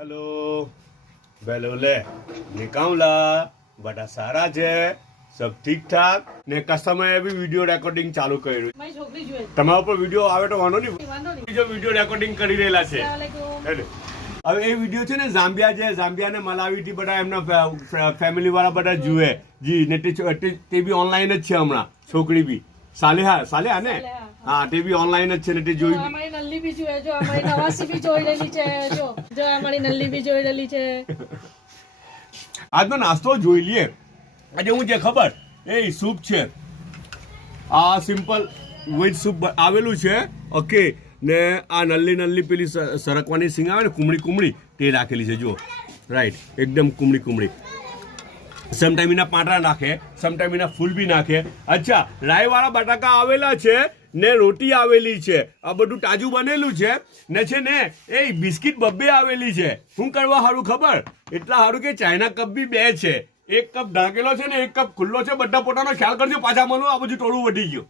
hello बेलोले निकामला बड़ा सारा છે सब ठीक ठाक ने કસ્ટમરે બી વિડિયો રેકોર્ડિંગ ચાલુ કર્યું મારી છોકરી જોઈએ તમારા ઉપર વિડિયો આવે તો વાંધો નહીં વાંધો નહીં બીજો વિડિયો રેકોર્ડિંગ કરી રહેલા છે અસલામુઅલૈકુમ હવે એ વિડિયો છે ને ઝામ્બિયા છે ઝામ્બિયા ને મલાવી થી બધા એમના ફેમિલી વાળા બધા જુએ જી ને તે બી ઓનલાઈન જ છે હમણાં છોકરી બી સાલેહા ને હા તે બી ઓનલાઈન જ છે ને તે જોઈ અમારી નલ્લી બી જોઈએ જો અમારી નવાસી બી જોઈ રહેલી છે જો અમારી નલ્લી બી જોઈ રહેલી છે આજનો નાસ્તો જોઈ લઈએ આજે હું જે ખબર એ સૂપ છે આ સિમ્પલ વેજ સૂપ આવેલું છે ઓકે ને આ નલ્લી પેલી સરકવાની સિંગ આવે ને કુમળી તે રાખેલી છે જો રાઈટ એકદમ કુમળી સમટાઈમ એના પાટરા નાખે સમટાઈમ એના ફૂલ બી નાખે અચ્છા રાઈવાળા બટાકા આવેલા છે ને રોટી આવેલી છે આ બધું તાજું બનેલું છે ને એ બિસ્કિટ બબ્બે આવેલી છે શું કરવા સારું ખબર એટલા સારું કે ચાઇના કપ બી 2 છે એક કપ ઢાંકેલો છે ને એક કપ ખુલ્લો છે બધા પોતાનો ખ્યાલ કરજો પાછા મળો આ બધું ટોળું વધી ગયું